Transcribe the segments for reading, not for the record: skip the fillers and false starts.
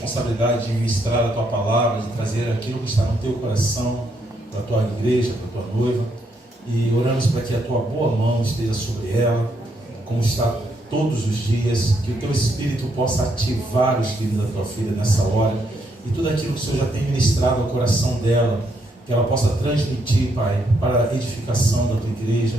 responsabilidade de ministrar a Tua palavra, de trazer aquilo que está no Teu coração, para a Tua igreja, para a Tua noiva. E oramos para que a Tua boa mão esteja sobre ela, como está todos os dias, que o Teu Espírito possa ativar o Espírito da Tua filha nessa hora, e tudo aquilo que o Senhor já tem ministrado ao coração dela, que ela possa transmitir, Pai, para a edificação da Tua igreja.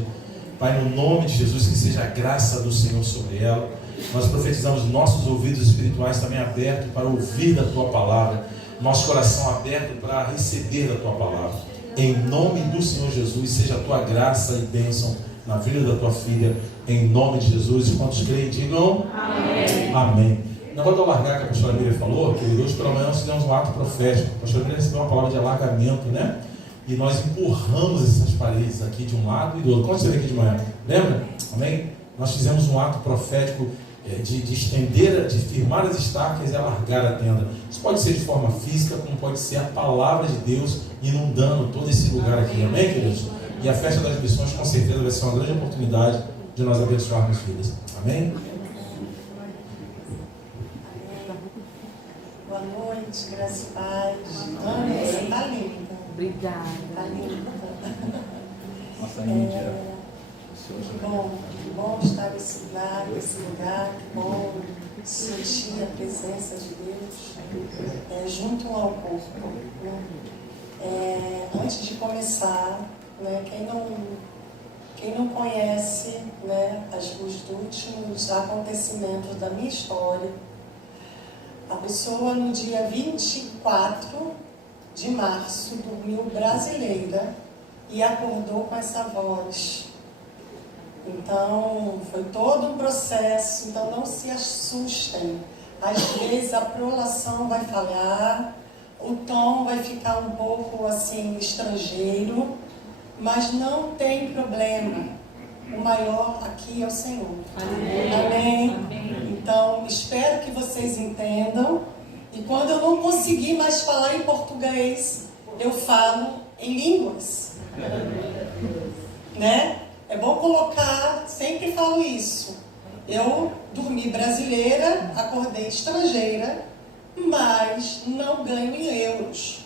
Pai, no nome de Jesus, que seja a graça do Senhor sobre ela. Nós profetizamos nossos ouvidos espirituais também abertos para ouvir da Tua palavra, nosso coração aberto para receber da Tua palavra. Em nome do Senhor Jesus, seja a Tua graça e bênção na vida da Tua filha, em nome de Jesus. E quantos creem, digam amém. Amém. Na hora de eu largar, que a pastora Miriam falou, que hoje pela manhã nós fizemos um ato profético. A pastora Miriam recebeu uma palavra de alargamento, né? E nós empurramos essas paredes aqui de um lado e do outro. Quando você veio aqui de manhã? Lembra? Amém? Nós fizemos um ato profético de estender, de firmar as estacas e alargar a tenda. Isso pode ser de forma física, como pode ser a palavra de Deus inundando todo esse lugar aqui. Amém, queridos? E a festa das missões com certeza vai ser uma grande oportunidade de nós abençoarmos vidas. Amém? Boa noite, graças a Deus. Ana, você está linda. Obrigada. Está linda. Nossa Índia. Que bom estar nesse lugar, que bom sentir a presença de Deus junto ao corpo. Né? Antes de começar, né, quem não conhece, né, os últimos acontecimentos da minha história, a pessoa no dia 24 de março dormiu brasileira e acordou com essa voz. Então, foi todo um processo, então não se assustem. Às vezes a prolação vai falhar, o tom vai ficar um pouco assim, estrangeiro, mas não tem problema. O maior aqui é o Senhor. Amém. Amém. Amém. Então, espero que vocês entendam. E quando eu não conseguir mais falar em português, eu falo em línguas. Né? É bom colocar, sempre falo isso. Eu dormi brasileira, acordei estrangeira, mas não ganho em euros.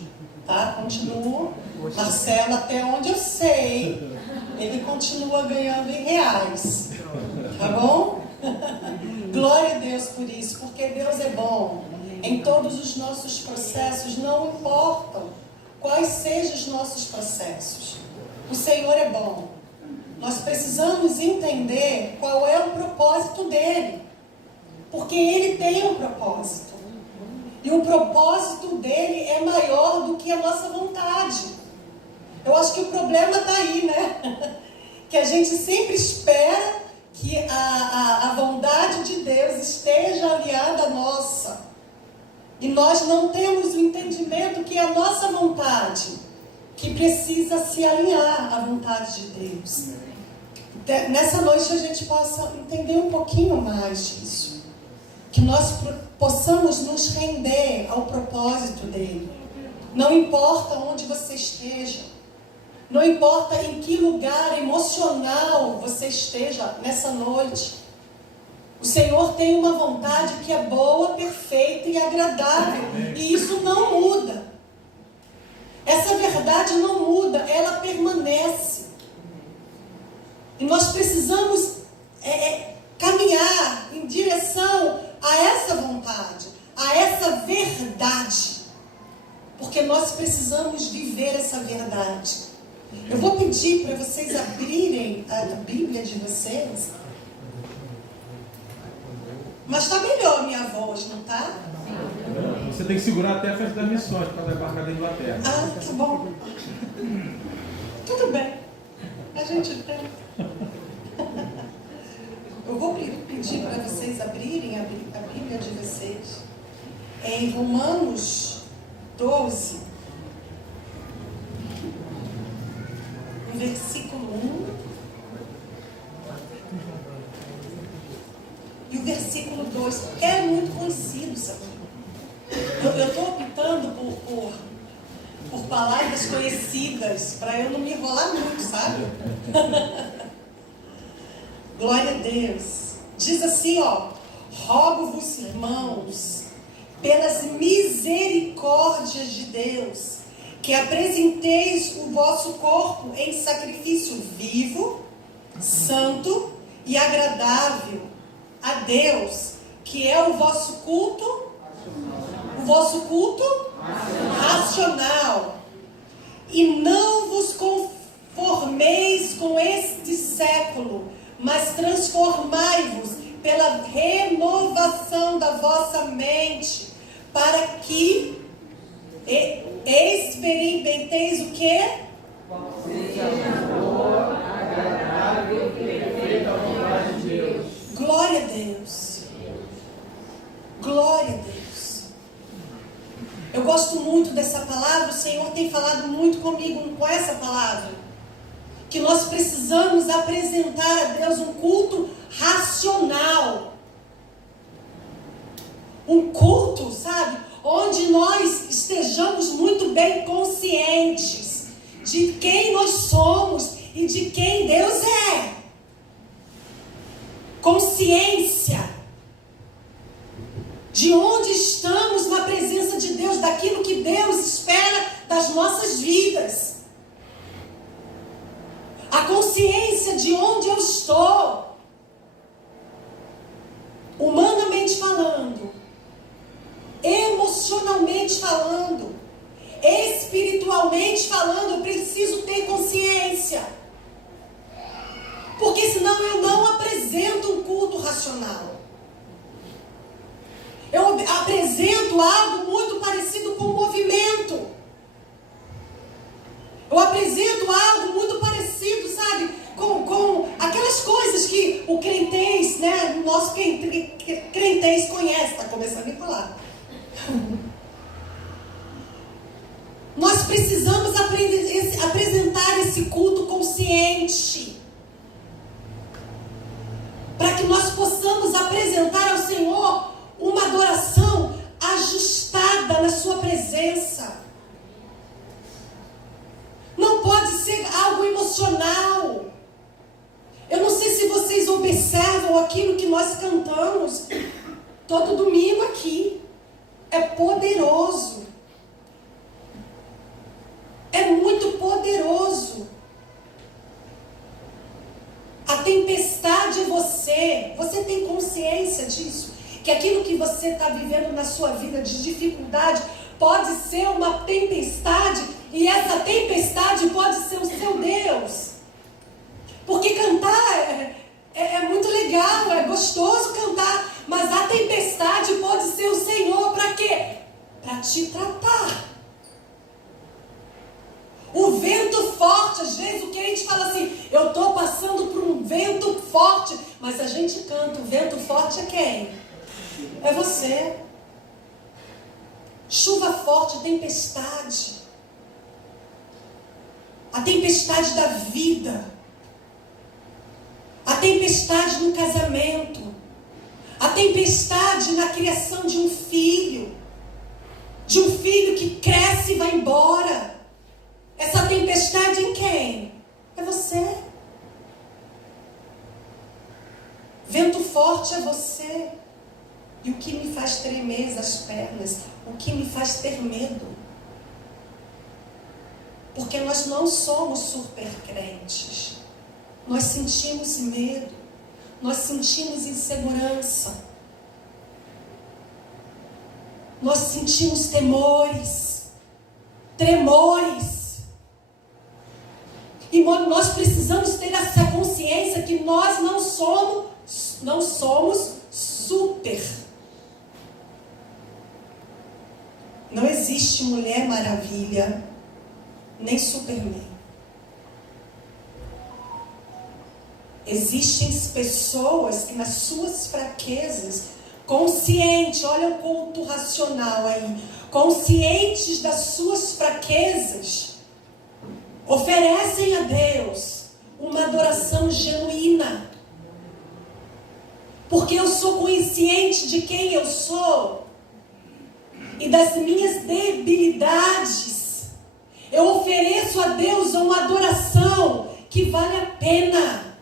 Tá? Continuo. Marcelo, até onde eu sei, ele continua ganhando em reais. Tá bom? Glória a Deus por isso, porque Deus é bom. Em todos os nossos processos, não importam quais sejam os nossos processos. O Senhor é bom. Nós precisamos entender qual é o propósito dele. Porque ele tem um propósito. E o propósito dele é maior do que a nossa vontade. Eu acho que o problema está aí, né? Que a gente sempre espera que a vontade de Deus esteja aliada à nossa. E nós não temos o entendimento que é a nossa vontade que precisa se alinhar à vontade de Deus. Nessa noite a gente possa entender um pouquinho mais disso. Que nós possamos nos render ao propósito dele. Não importa onde você esteja. Não importa em que lugar emocional você esteja nessa noite. O Senhor tem uma vontade que é boa, perfeita e agradável. E isso não muda. Essa verdade não muda, ela permanece. E nós precisamos caminhar em direção a essa vontade, a essa verdade. Porque nós precisamos viver essa verdade. Eu vou pedir para vocês abrirem a Bíblia de vocês. Mas está melhor a minha voz, não está? Você tem que segurar até a festa das missões para embarcar da Inglaterra. Ah, tá bom. Tudo bem. A gente tem. Eu vou pedir para vocês abrirem a Bíblia de vocês em Romanos 12, no versículo 1 e o versículo 2. É muito conhecido isso aqui. Eu estou optando por palavras conhecidas para eu não me enrolar muito, sabe? Glória a Deus. Diz assim, ó: rogo-vos, irmãos, pelas misericórdias de Deus, que apresenteis o vosso corpo em sacrifício vivo, santo e agradável a Deus, que é o vosso culto racional. E não vos conformeis com este século, mas transformai-vos pela renovação da vossa mente, para que experimenteis o quê? Seja boa, agradável e perfeita a vontade de Deus. Glória a Deus. Glória a Deus. Eu gosto muito dessa palavra. O Senhor tem falado muito comigo com essa palavra. Que nós precisamos apresentar a Deus um culto racional. Um culto, sabe? Onde nós estejamos muito bem conscientes de quem nós somos e de quem Deus é. Consciência de onde estamos na presença de Deus, daquilo que Deus espera das nossas vidas. A consciência de onde eu estou, humanamente falando, emocionalmente falando, espiritualmente falando, eu preciso ter consciência. Porque senão eu não apresento um culto racional. Eu apresento algo muito parecido com o movimento. Eu apresento algo muito parecido, sabe, com aquelas coisas que o crentez, né, o nosso crentez conhece, está começando a me falar. Nós precisamos apresentar esse culto consciente, para que nós possamos apresentar ao Senhor uma adoração ajustada na sua presença. Não pode ser algo emocional. Eu não sei se vocês observam aquilo que nós cantamos todo domingo aqui. É poderoso. É muito poderoso. A tempestade é você. Você tem consciência disso? Que aquilo que você está vivendo na sua vida de dificuldade pode ser uma tempestade, e essa tempestade pode ser o seu Deus. Porque cantar é muito legal, é gostoso cantar, mas a tempestade pode ser o Senhor para quê? Para te tratar. O vento forte, às vezes o crente fala assim, eu estou passando por um vento forte, mas a gente canta, o vento forte é quem? É você. Chuva forte, tempestade. A tempestade da vida. A tempestade no casamento. A tempestade na criação de um filho. De um filho que cresce e vai embora. Essa tempestade em quem? É você. Vento forte é você. E o que me faz tremer as pernas? O que me faz ter medo? Porque nós não somos super crentes. Nós sentimos medo. Nós sentimos insegurança. Nós sentimos temores. Tremores. E nós precisamos ter essa consciência que nós não somos super. Não existe Mulher Maravilha, nem Superman. Existem pessoas que nas suas fraquezas, conscientes, olha o culto racional aí, conscientes das suas fraquezas, oferecem a Deus uma adoração genuína. Porque eu sou consciente de quem eu sou e das minhas debilidades. Eu ofereço a Deus uma adoração que vale a pena.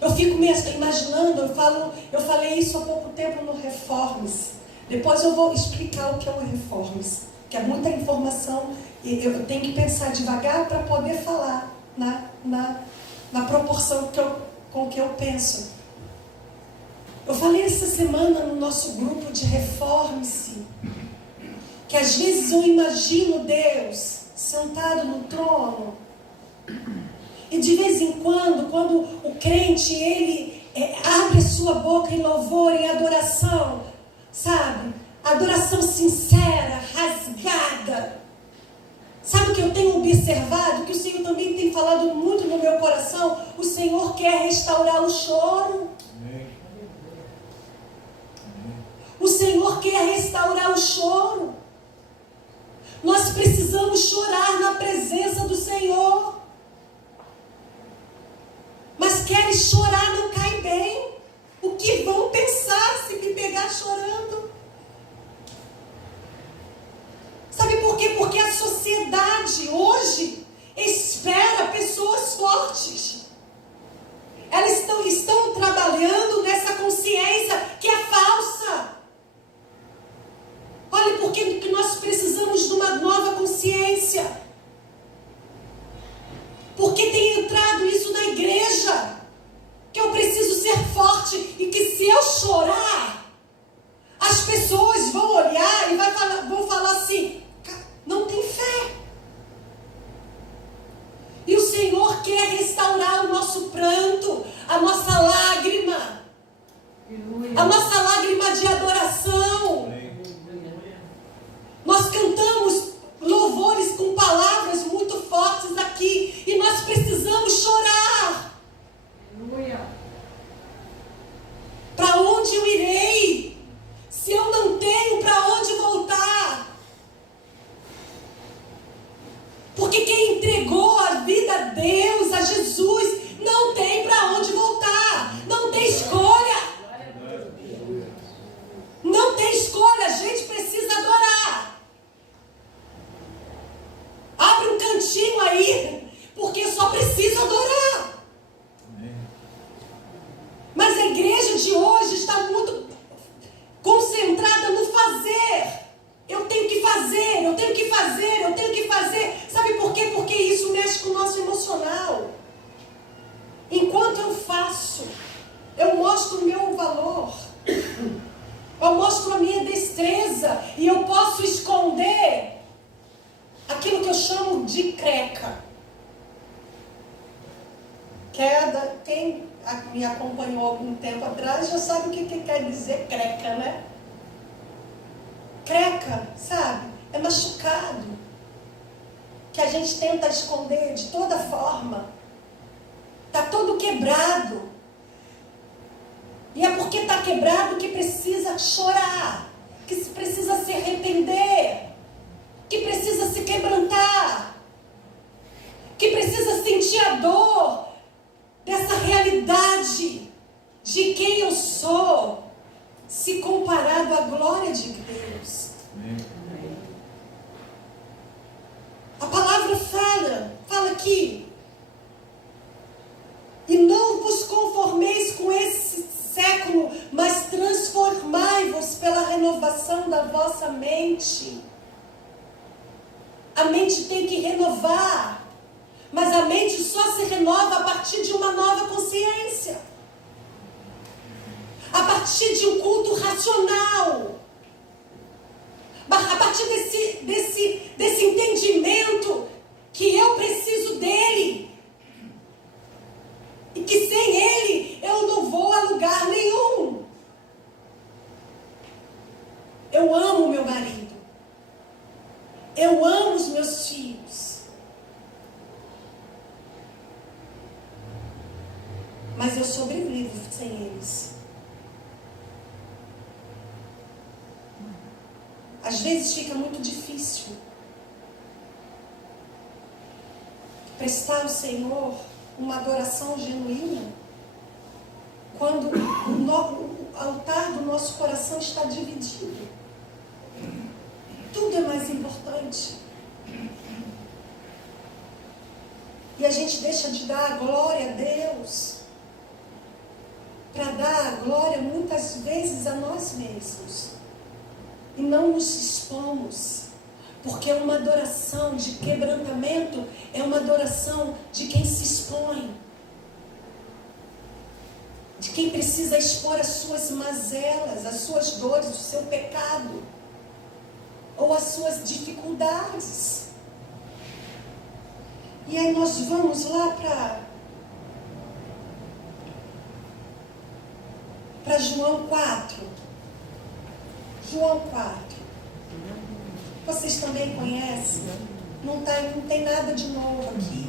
Eu fico me imaginando, eu falei isso há pouco tempo no Reformes. Depois eu vou explicar o que é o Reforme-se, que é muita informação e eu tenho que pensar devagar para poder falar na proporção com que eu penso. Eu falei essa semana no nosso grupo de Reforme-se, que às vezes eu imagino Deus sentado no trono, e de vez em quando o crente, ele abre a sua boca em louvor, em adoração, sabe? Adoração sincera, rasgada. Sabe o que eu tenho observado? Que o Senhor também tem falado muito no meu coração. O Senhor quer restaurar o choro. O Senhor quer restaurar o choro. Nós precisamos chorar na presença do Senhor. Mas queres chorar, não cai bem. O que vão pensar se me pegar chorando? Sabe por quê? Porque a sociedade hoje espera pessoas fortes. Elas estão trabalhando nessa consciência que é falsa. Olha, porque nós precisamos de uma nova consciência. Porque tem entrado isso na igreja. Que eu preciso ser forte e que se eu chorar, as pessoas vão olhar e vão falar assim, não tem fé. E o Senhor quer restaurar o nosso pranto, a nossa lágrima. A nossa lágrima de adoração. Nós cantamos louvores com palavras muito fortes aqui. E nós precisamos chorar. Para onde eu irei? Se eu não tenho para onde voltar? Porque quem entregou a vida a Deus, a Jesus, não tem para onde voltar. Não tem escolha. Não tem escolha. A gente precisa adorar. Abre um cantinho aí, porque eu só preciso adorar. Mas a igreja de hoje está muito concentrada no fazer. Eu tenho que fazer, eu tenho que fazer, eu tenho que fazer. Sabe por quê? Porque isso mexe com o nosso emocional. Enquanto eu faço, eu mostro o meu valor. Eu mostro a minha destreza. E eu posso esconder aquilo que eu chamo de creca. Quem me acompanhou algum tempo atrás já sabe o que quer dizer creca, né? Creca, sabe? É machucado. Que a gente tenta esconder de toda forma. Está todo quebrado. E é porque está quebrado que precisa chorar. Que precisa se arrepender. Que precisa se quebrantar. Que precisa sentir a dor dessa realidade de quem eu sou, se comparado à glória de Deus. A palavra fala aqui, e não vos conformeis com esse século, mas transformai-vos pela renovação da vossa mente. A mente tem que renovar. Mas a mente só se renova a partir de uma nova consciência. A partir de um culto racional. A partir desse entendimento que eu preciso dele. E que sem ele eu não vou a lugar nenhum. Eu amo meu marido. Eu amo os meus filhos. Mas eu sobrevivo sem eles. Às vezes fica muito difícil prestar ao Senhor uma adoração genuína quando o altar do nosso coração está dividido. Tudo é mais importante. E a gente deixa de dar a glória a Deus para dar a glória muitas vezes a nós mesmos. e não nos expomos. Porque uma adoração de quebrantamento é uma adoração de quem se expõe. De quem precisa expor as suas mazelas, as suas dores, o seu pecado. Ou as suas dificuldades. E aí nós vamos lá para João 4. João 4. Vocês também conhecem? Não tem nada de novo aqui.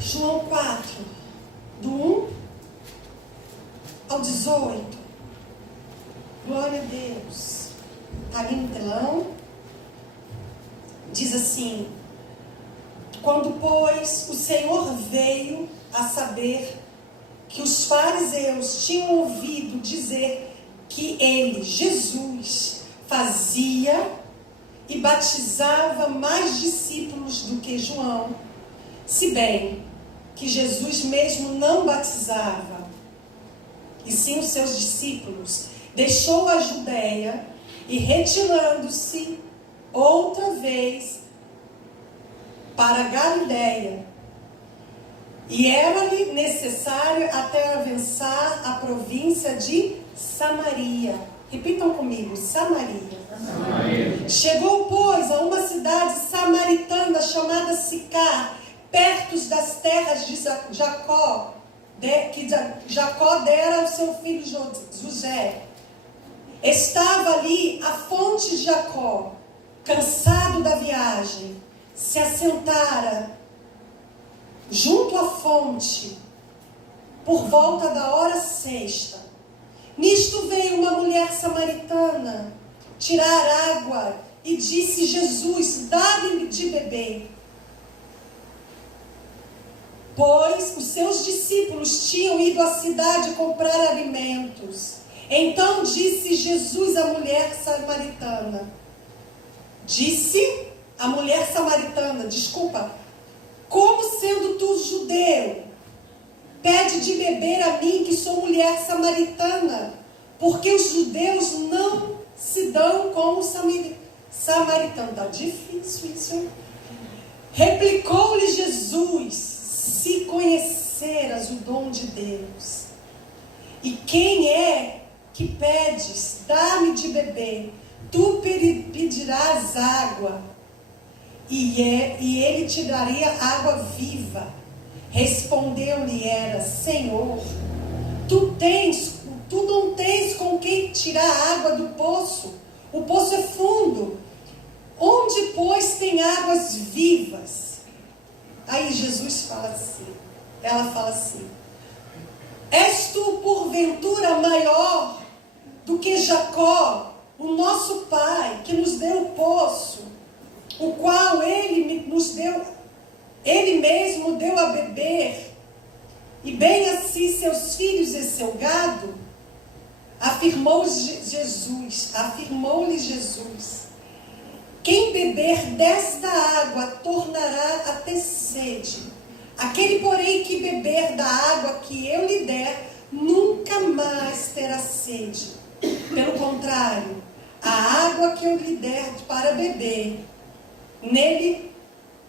João 4, do 1 ao 18. Glória a Deus. Está ali no telão. Diz assim: quando, pois, o Senhor veio a saber que os fariseus tinham ouvido dizer que ele, Jesus, fazia e batizava mais discípulos do que João, se bem que Jesus mesmo não batizava, e sim os seus discípulos, deixou a Judéia e, retirando-se outra vez para a Galiléia, e era-lhe necessário até avançar a província de Samaria. Repitam comigo: Samaria. Samaria. Chegou, pois, a uma cidade samaritana chamada Sicar, perto das terras de Jacó, que Jacó dera ao seu filho José. Estava ali a fonte de Jacó. Cansado da viagem, se assentara junto à fonte por volta da hora sexta. Nisto veio uma mulher samaritana tirar água e disse: Jesus, dá-me de beber. Pois os seus discípulos tinham ido à cidade comprar alimentos. Então disse Jesus à mulher samaritana: como sendo tu judeu, pede de beber a mim, que sou mulher samaritana, porque os judeus não se dão com o samaritano. Está difícil isso, hein? Replicou-lhe Jesus: se conheceras o dom de Deus, e quem é que pedes, dá-me de beber, tu pedirás água, e ele te daria água viva. Respondeu-lhe ela: Senhor, tu não tens com quem tirar água do poço. O poço é fundo. Onde, pois, tem águas vivas? Aí Jesus fala assim, ela fala assim: és tu porventura maior do que Jacó, o nosso pai, que nos deu o poço, o qual ele mesmo deu a beber, e bem assim seus filhos e seu gado? Afirmou-lhe Jesus: quem beber desta água tornará a ter sede. Aquele, porém, que beber da água que eu lhe der, nunca mais terá sede. Pelo contrário, a água que eu lhe der para beber,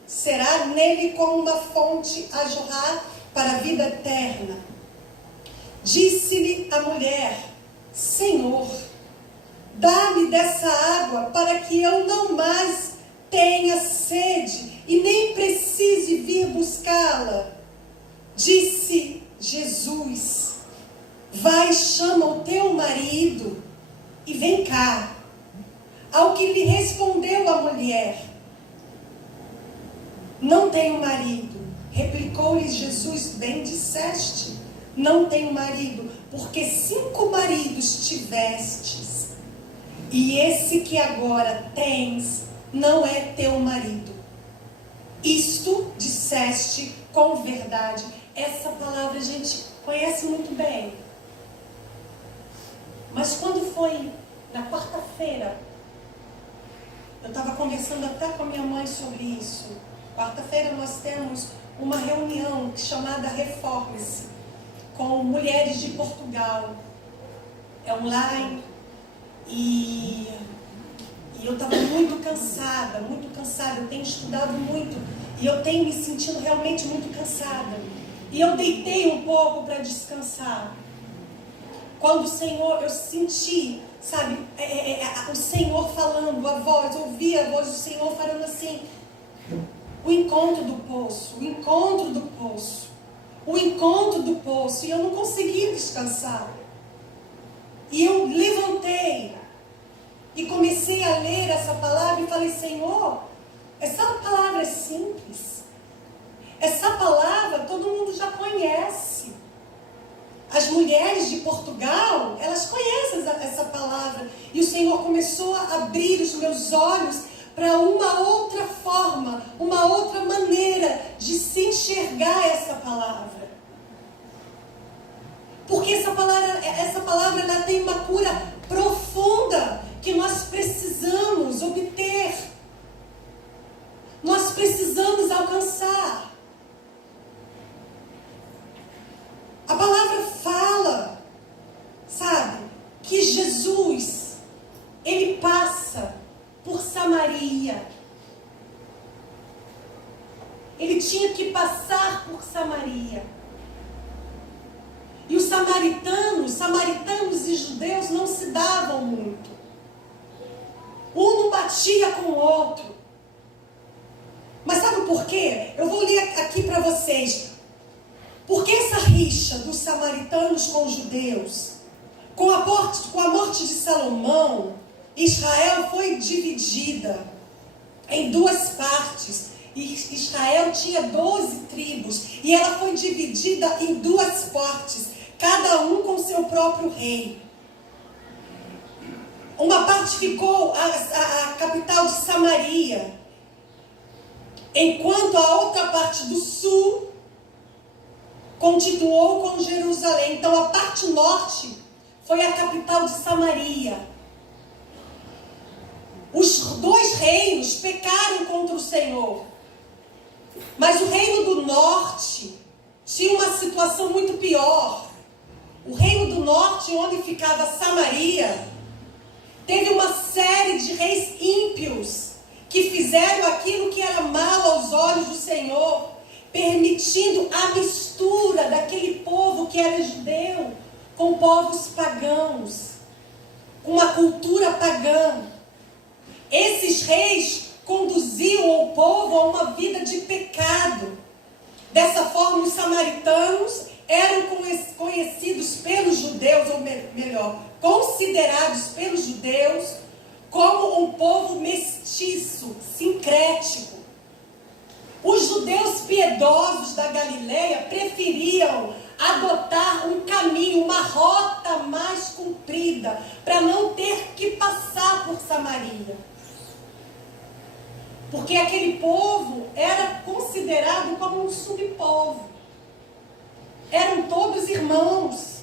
será nele como uma fonte a jorrar para a vida eterna. Disse-lhe a mulher: Senhor, dá-me dessa água para que eu não mais tenha sede e nem precise vir buscá-la. Disse Jesus: vai, chama o teu marido e vem cá. Ao que lhe respondeu a mulher: não tenho marido. Replicou-lhe Jesus: bem disseste, não tenho marido, porque 5 maridos tivestes, e esse que agora tens não é teu marido. Isto disseste com verdade. Essa palavra a gente conhece muito bem. Mas quando foi na quarta-feira, eu estava conversando até com a minha mãe sobre isso. Quarta-feira nós temos uma reunião chamada Reforme-se, com mulheres de Portugal. online, e eu estava muito cansada, eu tenho estudado muito, e eu tenho me sentindo realmente muito cansada. E eu deitei um pouco para descansar. Quando o Senhor, eu senti, sabe, o Senhor falando, a voz, ouvi a voz do Senhor falando assim, o encontro do poço, o encontro do poço, o encontro do poço, e eu não conseguia descansar. E eu levantei e comecei a ler essa palavra e falei, Senhor, essa palavra é simples. Essa palavra todo mundo já conhece. As mulheres de Portugal, elas conhecem essa palavra. E o Senhor começou a abrir os meus olhos para uma outra forma, uma outra maneira de se enxergar essa palavra. Porque essa palavra ela tem uma cura profunda que nós precisamos obter. Nós precisamos alcançar. A palavra fala, sabe, que Jesus, ele passa por Samaria. Ele tinha que passar por Samaria. E os samaritanos e judeus não se davam muito. Um não batia com o outro. Mas sabe por quê? Eu vou ler aqui para vocês. Porque essa rixa dos samaritanos com os judeus, com a morte de Salomão, Israel foi dividida em duas partes. Israel tinha 12 tribos e ela foi dividida em duas partes, cada um com seu próprio rei. Uma parte ficou a capital de Samaria, enquanto a outra parte do sul continuou com Jerusalém. Então a parte norte foi a capital de Samaria. Os dois reinos pecaram contra o Senhor. Mas o reino do norte tinha uma situação muito pior. O reino do norte, onde ficava Samaria, teve uma série de reis ímpios que fizeram aquilo que era mal aos olhos do Senhor, permitindo a mistura daquele povo que era judeu com povos pagãos, com uma cultura pagã. Esses reis conduziam o povo a uma vida de pecado. Dessa forma, os samaritanos eram conhecidos pelos judeus, ou melhor, considerados pelos judeus como um povo mestiço, sincrético. Os judeus piedosos da Galileia preferiam adotar um caminho, uma rota mais comprida, para não ter que passar por Samaria. Porque aquele povo era considerado como um subpovo. Eram todos irmãos.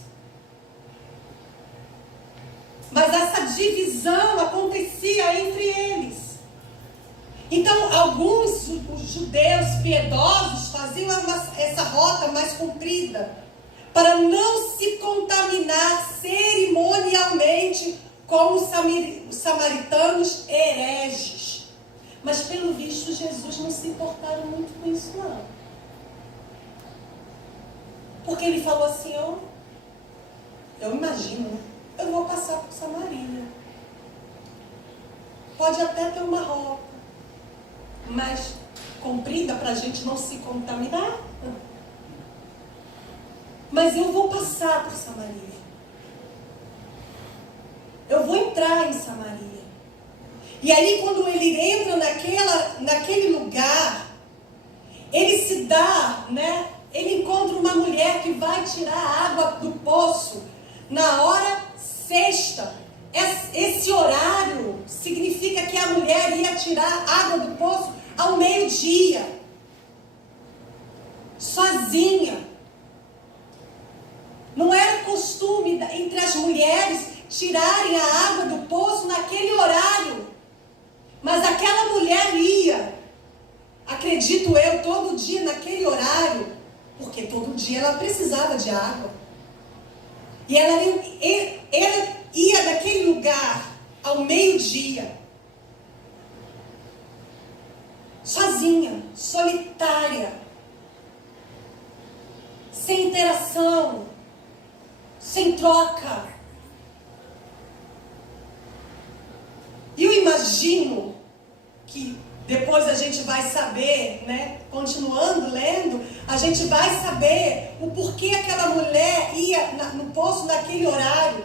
Mas essa divisão acontecia entre eles. Então, alguns judeus piedosos faziam essa rota mais comprida para não se contaminar cerimonialmente com os samaritanos hereges. Mas, pelo visto, Jesus não se importaram muito com isso, não. Porque ele falou assim, eu imagino, né? Eu vou passar por Samaria. Pode até ter uma rota, mas comprida para a gente não se contaminar. Mas eu vou passar por Samaria. Eu vou entrar em Samaria. E aí, quando ele entra naquele lugar, ele se dá, né? Ele encontra uma mulher que vai tirar a água do poço na hora sexta. Esse horário significa que a mulher ia tirar água do poço ao meio-dia, sozinha. Não era costume entre as mulheres tirarem a água do poço naquele horário. Mas aquela mulher ia, acredito eu, todo dia naquele horário, porque todo dia ela precisava de água. E ela ia daquele lugar ao meio-dia, sozinha, solitária, sem interação, sem troca. E eu imagino que depois a gente vai saber, né? Continuando lendo, a gente vai saber o porquê aquela mulher ia no poço naquele horário.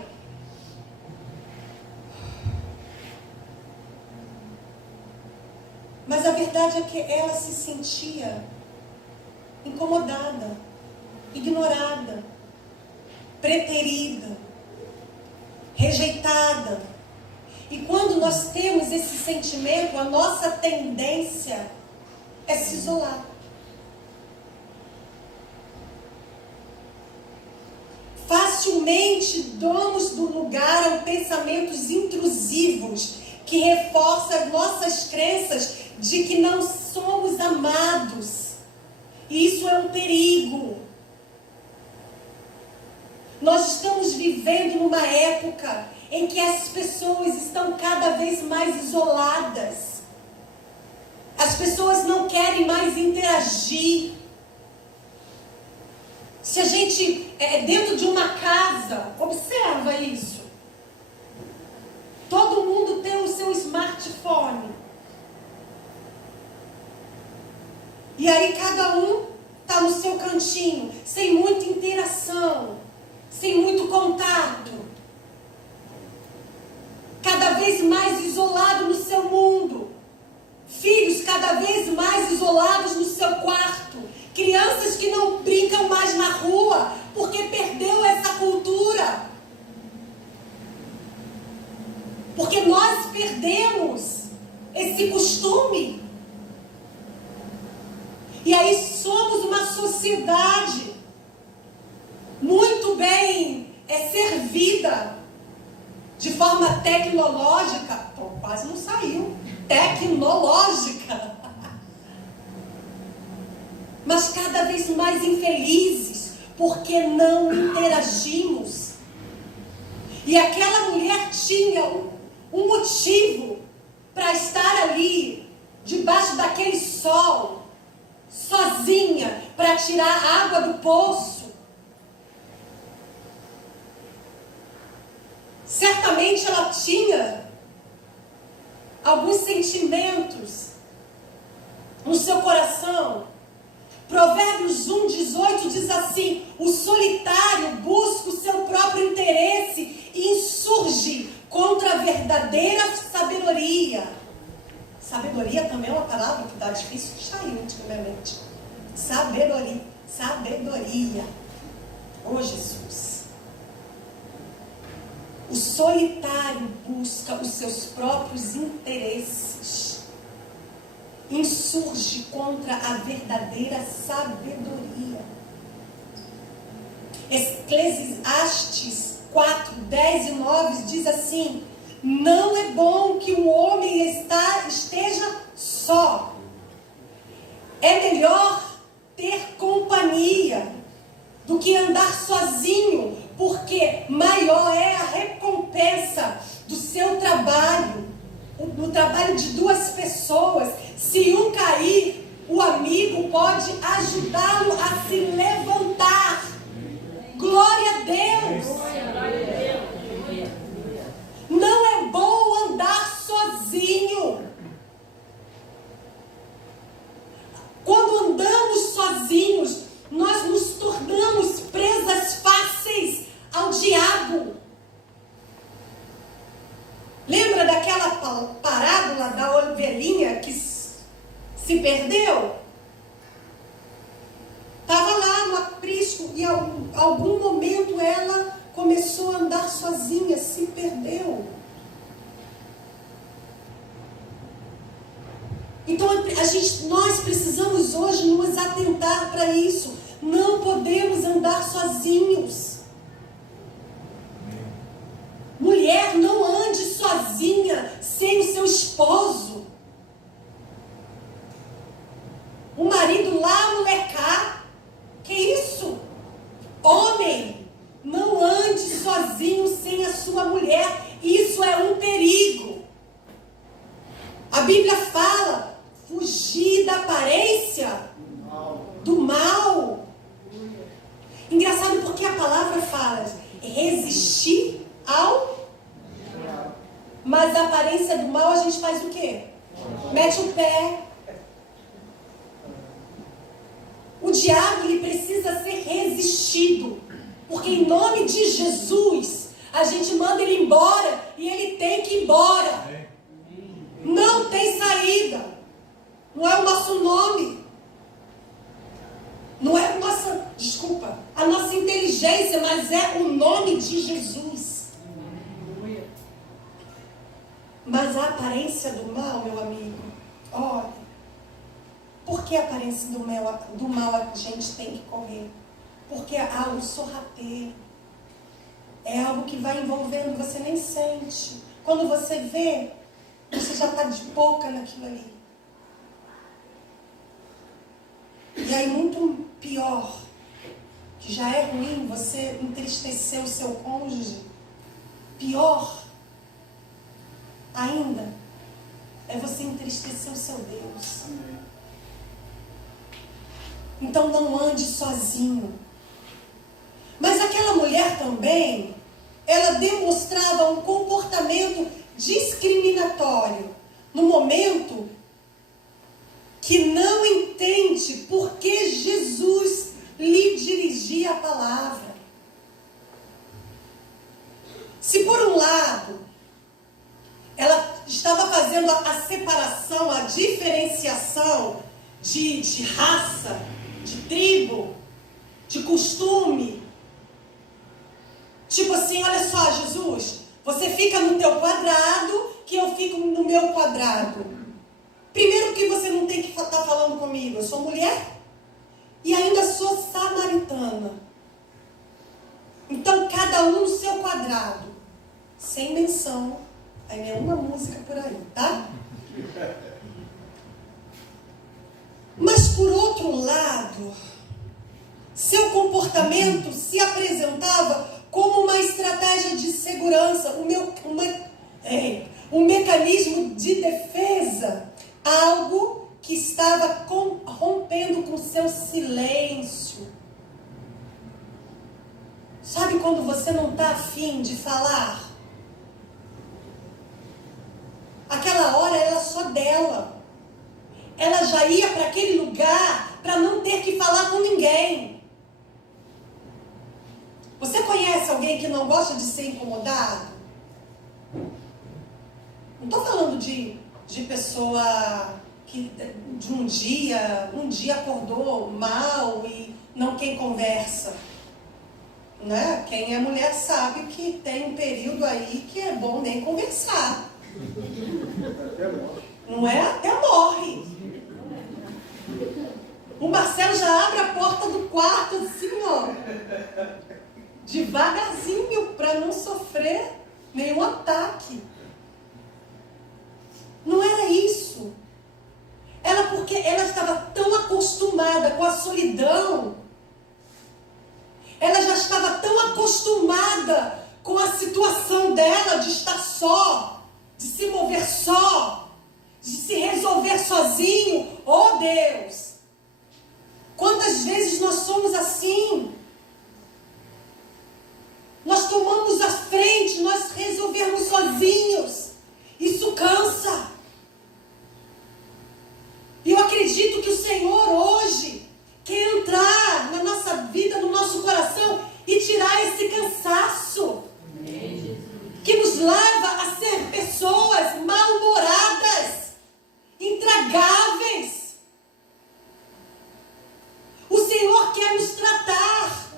Mas a verdade é que ela se sentia incomodada, ignorada, preterida, rejeitada. E quando nós temos esse sentimento, a nossa tendência é se isolar. Facilmente damos do lugar a pensamentos intrusivos que reforçam nossas crenças de que não somos amados. E isso é um perigo. Nós estamos vivendo numa época em que as pessoas estão cada vez mais isoladas. As pessoas não querem mais interagir. Se a gente dentro de uma casa, observa isso. Todo mundo tem o seu smartphone. E aí cada um está no seu cantinho, sem muita interação, sem muito contato. Cada vez mais isolado no seu mundo. Filhos cada vez mais isolados no seu quarto. Crianças que não brincam mais na rua porque perdeu essa cultura. Porque nós perdemos esse costume. E aí somos uma sociedade muito bem servida de forma tecnológica. Pô, quase não saiu. Tecnológica. Mas cada vez mais infelizes porque não interagimos. E aquela mulher tinha um motivo para estar ali, debaixo daquele sol, sozinha, para tirar água do poço. Certamente ela tinha alguns sentimentos no seu coração. Provérbios 1:18 diz assim: o solitário busca o seu próprio interesse e insurge contra a verdadeira sabedoria. Sabedoria também é uma palavra que está difícil de sair ultimamente. Sabedoria. Oh, Jesus. O solitário busca os seus próprios interesses. Insurge contra a verdadeira sabedoria. Eclesiastes 4, 10 e 9 diz assim: não é bom que o homem esteja só. É melhor ter companhia do que andar sozinho, porque maior é a recompensa do seu trabalho, no trabalho de duas pessoas. Se um cair, o amigo pode ajudá-lo a se levantar. Glória a Deus! Não é bom andar sozinho. Quando andamos sozinhos, nós nos tornamos presas fáceis ao diabo. Lembra daquela parábola da ovelhinha que se perdeu? Estava lá no aprisco e em algum momento ela começou a andar sozinha, se perdeu. Então nós precisamos hoje nos atentar para isso. Não podemos andar sozinhos. Mulher, não ande sozinha sem o seu esposo. O marido lá molecar. Que isso? Homem, não ande Mas a aparência do mal, a gente faz o quê? Mete o pé. O diabo, ele precisa ser resistido. Porque em nome de Jesus, a gente manda ele embora e ele tem que ir embora. Não tem saída. Não é o nosso nome. Não é a nossa inteligência, mas é o nome de Jesus. Mas a aparência do mal, meu amigo, olha, por que a aparência do mal a gente tem que correr? Porque é algo sorrateiro. É algo que vai envolvendo, você nem sente. Quando você vê, você já está de boca naquilo ali. E aí, muito pior, que já é ruim você entristecer o seu cônjuge, pior ainda é você entristecer o seu Deus. Então não ande sozinho. Mas aquela mulher também, ela demonstrava um comportamento discriminatório no momento que não entende por que Jesus lhe dirigia a palavra. Se por um lado ela estava fazendo a separação, a diferenciação de raça, de tribo, de costume, tipo assim, olha só, Jesus, você fica no teu quadrado, que eu fico no meu quadrado. Primeiro que você não tem que estar falando comigo, eu sou mulher e ainda sou samaritana. Então, cada um no seu quadrado, sem menção a nenhuma música por aí, tá? Mas, por outro lado, seu comportamento se apresentava como uma estratégia de segurança, um mecanismo de defesa, algo que estava rompendo com seu silêncio. Sabe quando você não está afim de falar? Aquela hora era só dela. Ela já ia para aquele lugar para não ter que falar com ninguém. Você conhece alguém que não gosta de ser incomodado? Não estou falando de pessoa que de um dia acordou mal e não quer conversa. Né? Quem é mulher sabe que tem um período aí que é bom nem conversar. Não é? Até morre. O Marcelo já abre a porta do quarto assim, ó, devagarzinho, para não sofrer nenhum ataque. Não era isso. Porque ela estava tão acostumada com a solidão. Ela já estava tão acostumada com a situação dela de estar só, de se mover só, de se resolver sozinho. Oh, Deus! Quantas vezes nós somos assim? Nós tomamos a frente, nós resolvemos sozinhos. Isso cansa. E eu acredito que o Senhor hoje quer entrar na nossa vida, no nosso coração e tirar esse cansaço que nos leva a ser pessoas mal-humoradas, intragáveis. O Senhor quer nos tratar.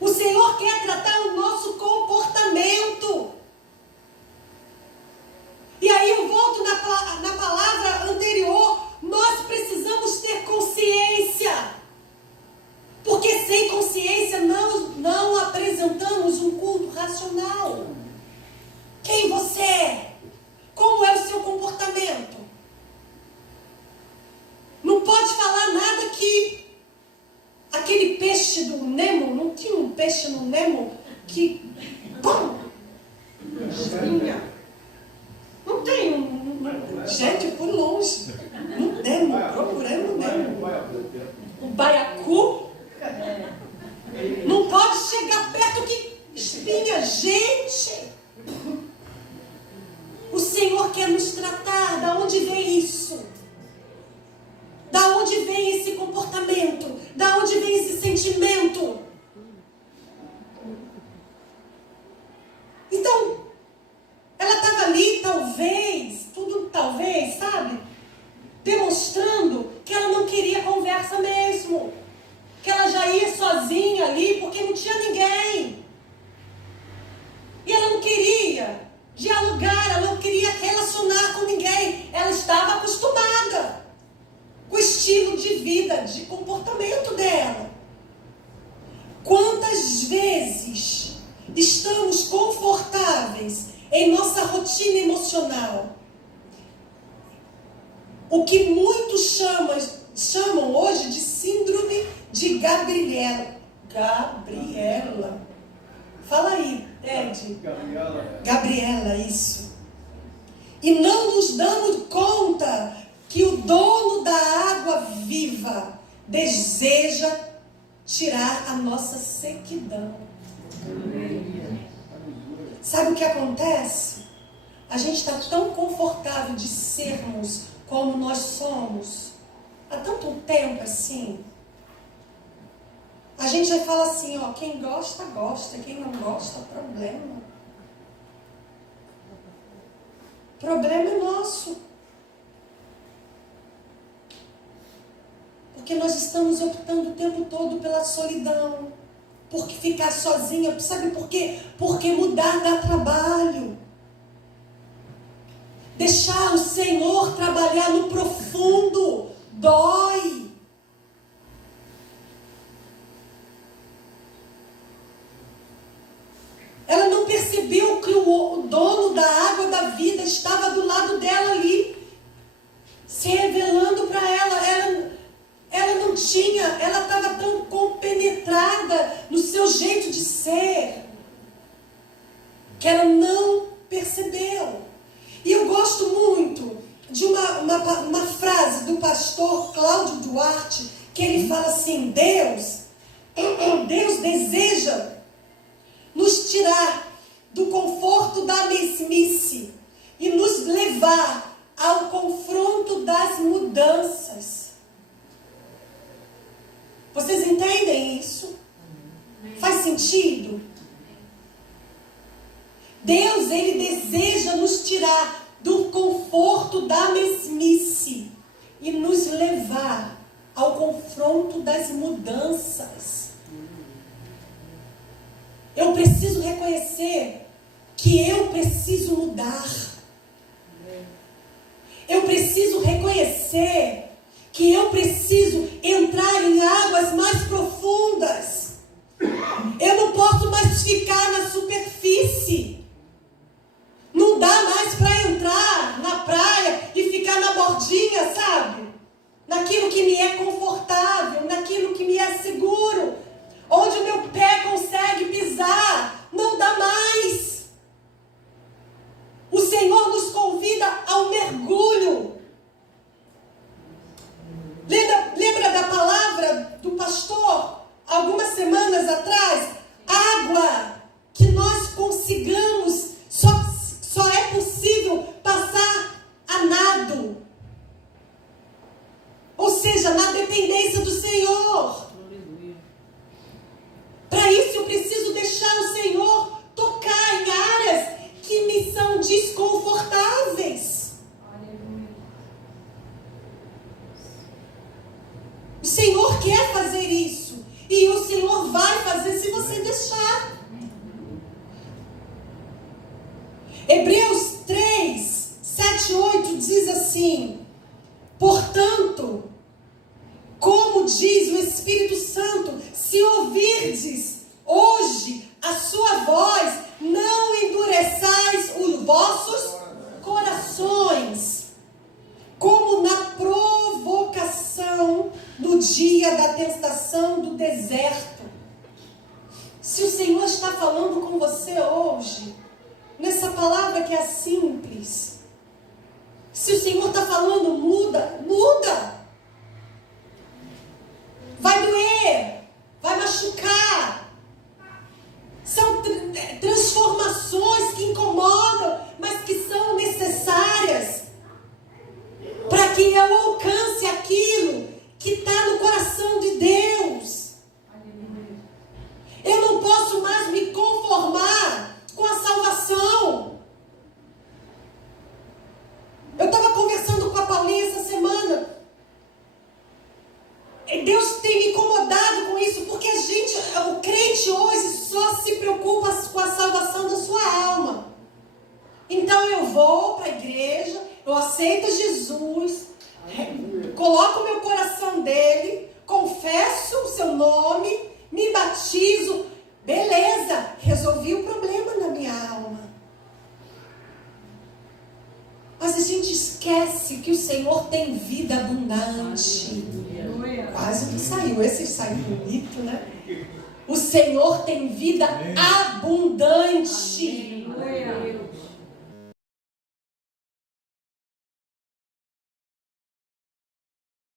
O Senhor quer tratar o nosso comportamento. E aí eu volto na palavra anterior. Nós precisamos ter consciência. Porque sem consciência não apresentamos um culto racional. Quem você é? Como é o seu comportamento? Não pode falar nada que aquele peixe do Nemo, não tinha um peixe no Nemo que, pum, espinha. Não tem gente por longe. No Nemo, procurando o Nemo. O baiacu não pode chegar perto que espinha. Gente, onde vem isso? Da onde vem esse comportamento? Da onde vem esse sentimento? Então, ela estava ali, talvez, tudo talvez, sabe? Demonstrando que ela não queria conversa mesmo. Que ela já ia sozinha ali, porque não tinha ninguém. E ela não queria dialogar, ela não queria relacionar com ninguém. Ela estava acostumada com o estilo de vida, de comportamento dela. Quantas vezes estamos confortáveis em nossa rotina emocional? O que muitos chamam hoje de síndrome de Gabriela. Fala aí, Ed. Gabriela, isso. E não nos damos conta que o dono da água viva deseja tirar a nossa sequidão. Sabe o que acontece? A gente está tão confortável de sermos como nós somos há tanto tempo assim. A gente vai falar assim, ó, quem gosta, gosta, quem não gosta, problema. Problema é nosso. Porque nós estamos optando o tempo todo pela solidão. Porque ficar sozinha, sabe por quê? Porque mudar dá trabalho. Deixar o Senhor trabalhar no profundo dói. Ela não percebeu que o dono da água da vida estava do lado dela ali, se revelando para ela. Ela não tinha, ela estava tão compenetrada no seu jeito de ser, que ela não percebeu. E eu gosto muito de uma frase do pastor Cláudio Duarte, que ele fala assim, Deus deseja nos tirar do conforto da mesmice e nos levar ao confronto das mudanças. Vocês entendem isso? Faz sentido? Deus, Ele deseja nos tirar do conforto da mesmice e nos levar ao confronto das mudanças. Eu preciso reconhecer que eu preciso mudar. Eu preciso reconhecer que eu preciso entrar em águas mais profundas. Eu não posso mais ficar na superfície. Não dá mais para entrar na praia e ficar na bordinha, sabe? Naquilo que me é confortável, naquilo que me é seguro, onde o meu pé consegue pisar. Não dá mais. O Senhor nos convida ao mergulho. Lembra da palavra do pastor, algumas semanas atrás? Água que nós consigamos, só é possível passar a nado. Ou seja, na dependência do Senhor. Para isso eu preciso deixar o Senhor tocar em áreas que me são desconfortáveis. O Senhor quer fazer isso. E o Senhor vai fazer se você deixar. Hebreus 3, 7, 8 diz assim: portanto, como diz o Espírito Santo, se ouvirdes hoje a sua voz, não endureçais os vossos corações, como na provocação no dia da tentação do deserto. Se o Senhor está falando com você hoje, nessa palavra que é simples, se o Senhor está falando, muda. Vai doer, vai machucar. São transformações que incomodam, mas que são necessárias. vou para a igreja, eu aceito Jesus, coloco o meu coração dele, confesso o seu nome, me batizo, beleza, resolvi o problema na minha alma. Mas a gente esquece que o Senhor tem vida abundante. Quase que saiu, esse saiu bonito, né? O Senhor tem vida abundante.